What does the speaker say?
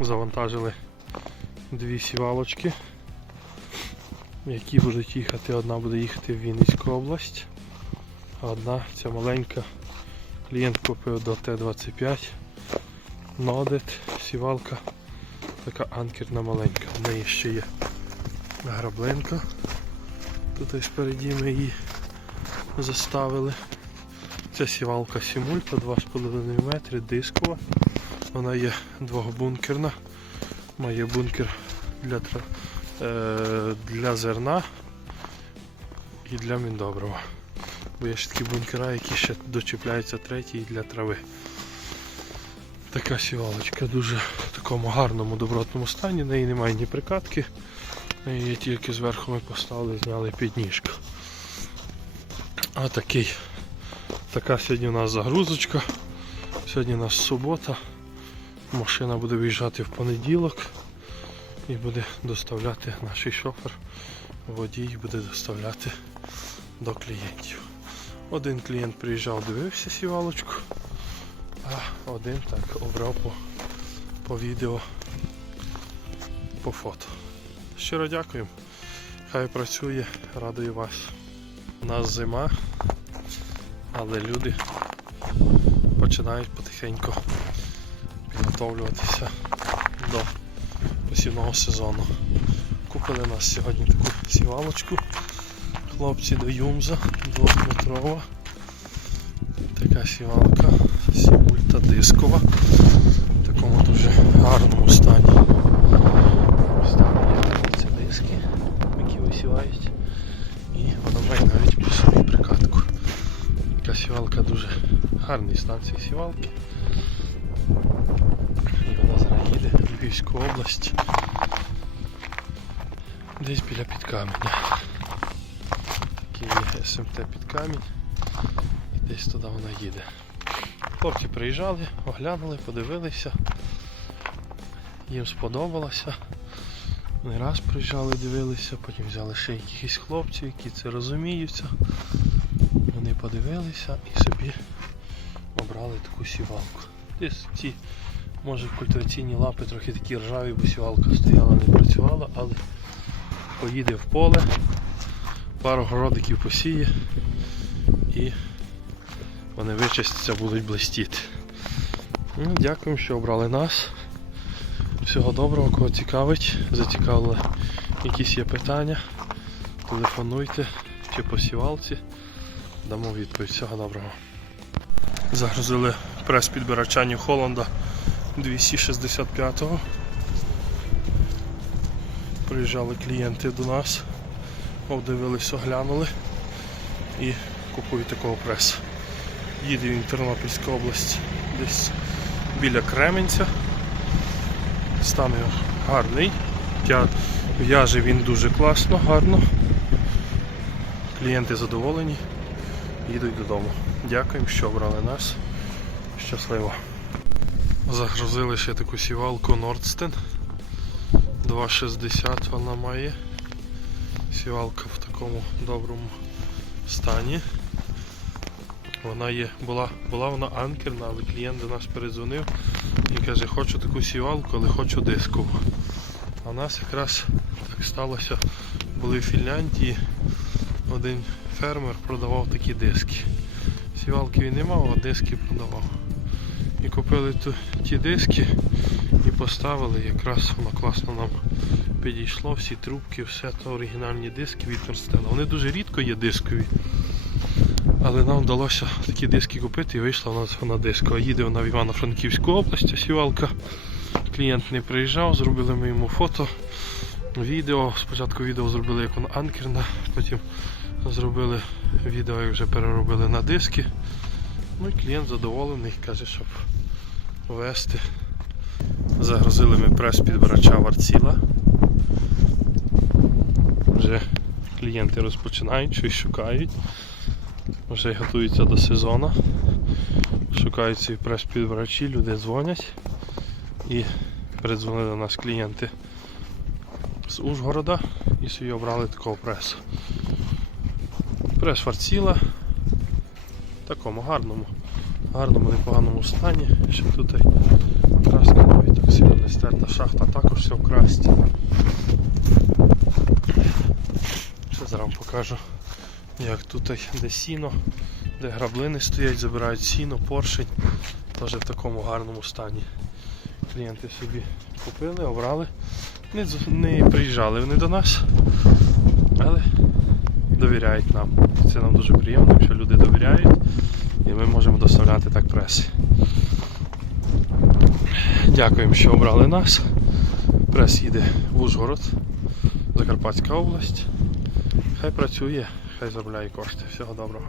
Завантажили дві сівалочки, які будуть їхати. Одна буде їхати в Вінницьку область, а одна ця маленька. Клієнт купив до Т-25. Нодит, сівалка, така анкерна маленька. В неї ще є граблинка. Тут ось впереді ми її заставили. Це сівалка Сімульта 2,5 метри, дискова. Вона є двохбункерна. Має бункер для, е, для зерна і для міндобрива. Бо є ще такі бункера, які ще дочіпляються третій для трави. Така сівалочка дуже в такому гарному добротному стані, в неї немає ні прикатки. Її тільки зверху ми поставили, зняли підніжку. А такий. Така сьогодні у нас загрузочка. Сьогодні у нас субота. Машина буде виїжджати в понеділок і буде доставляти наш шофер. Водій буде доставляти до клієнтів. Один клієнт приїжджав, дивився сівалочку, а один так обрав по, по відео, по фото. Щиро дякуємо. Хай працює, радую вас. У нас зима, але люди починають потихеньку підготовлюватися до посівного сезону. Купили нас сьогодні таку сівалочку. Хлопці до Юмза, двохметрова. Така сівалка, сімульта дискова. В такому дуже гарному стані. І вона має навіть плюсову прикатку. Така сівалка дуже гарний стан цієї сівалки. Їде в Львівську область. Десь біля підкаменя. Такий є СМТ під камінь. І десь туди вона їде. Хлопці приїжджали, оглянули, подивилися. Їм сподобалося. Не раз приїжджали, дивилися, потім взяли ще якихось хлопців, які це розуміються. Вони подивилися і собі обрали таку сівалку. Десь ці, може культиваційні лапи трохи такі ржаві, бо сівалка стояла, не працювала, але поїде в поле, пару городиків посіє і вони вичистяться, будуть блистіти. Ну, дякуємо, що обрали нас. Всього доброго, кого цікавить, зацікавили якісь є питання, телефонуйте чи по сівалці, дамо відповідь. Всього доброго. Загрузили прес підбирача New Holland 265-го. Приїжджали клієнти до нас, обдивились, оглянули і купують такого преса. Їде він в Тернопільська область десь біля Кременця. Стан його гарний. В'яже він дуже класно, гарно. Клієнти задоволені, їдуть додому. Дякуємо, що обрали нас. Щасливо. Загрузили ще таку сівалку Nordsten. 2,60 вона має. Сівалка в такому доброму стані. Вона є, була, була вона анкерна, але клієнт до нас передзвонив і каже, хочу таку сівалку, але хочу дискову. А в нас якраз так сталося, були в Фінляндії, один фермер продавав такі диски. Сівалки він не мав, а диски продавав. І купили ту, ті диски і поставили, якраз воно класно нам підійшло, всі трубки, все то оригінальні диски від Норстена. Вони дуже рідко є дискові. Але нам вдалося такі диски купити і вийшла у нас вона дискова. Їде вона в Івано-Франківську область, сівалка. Клієнт не приїжджав, зробили ми йому фото, відео. Спочатку відео зробили як вона анкерна, потім зробили відео і вже переробили на диски. Ну і клієнт задоволений, каже, щоб вести. Загрузили ми прес підбирача варціла. Вже клієнти розпочинають, щось шукають. Вже готуються до сезону. Шукають свій прес підбирачі, люди дзвонять і передзвонили до нас клієнти з Ужгорода і собі обрали такого пресу. Прес фарціла в такому гарному, гарному непоганому стані. Ще тут краска навіть так сильно не стерта. Шахта також все в красті. Ще зараз вам покажу, як тут де сіно, де граблини стоять, забирають сіно, поршень. Теж в такому гарному стані. Клієнти собі купили, обрали. Не, не приїжджали вони до нас, але довіряють нам. Це нам дуже приємно, якщо люди довіряють і ми можемо доставляти так преси. Дякуємо, що обрали нас. Прес їде в Ужгород, Закарпатська область. Хай працює, хай заробляє кошти. Всього доброго.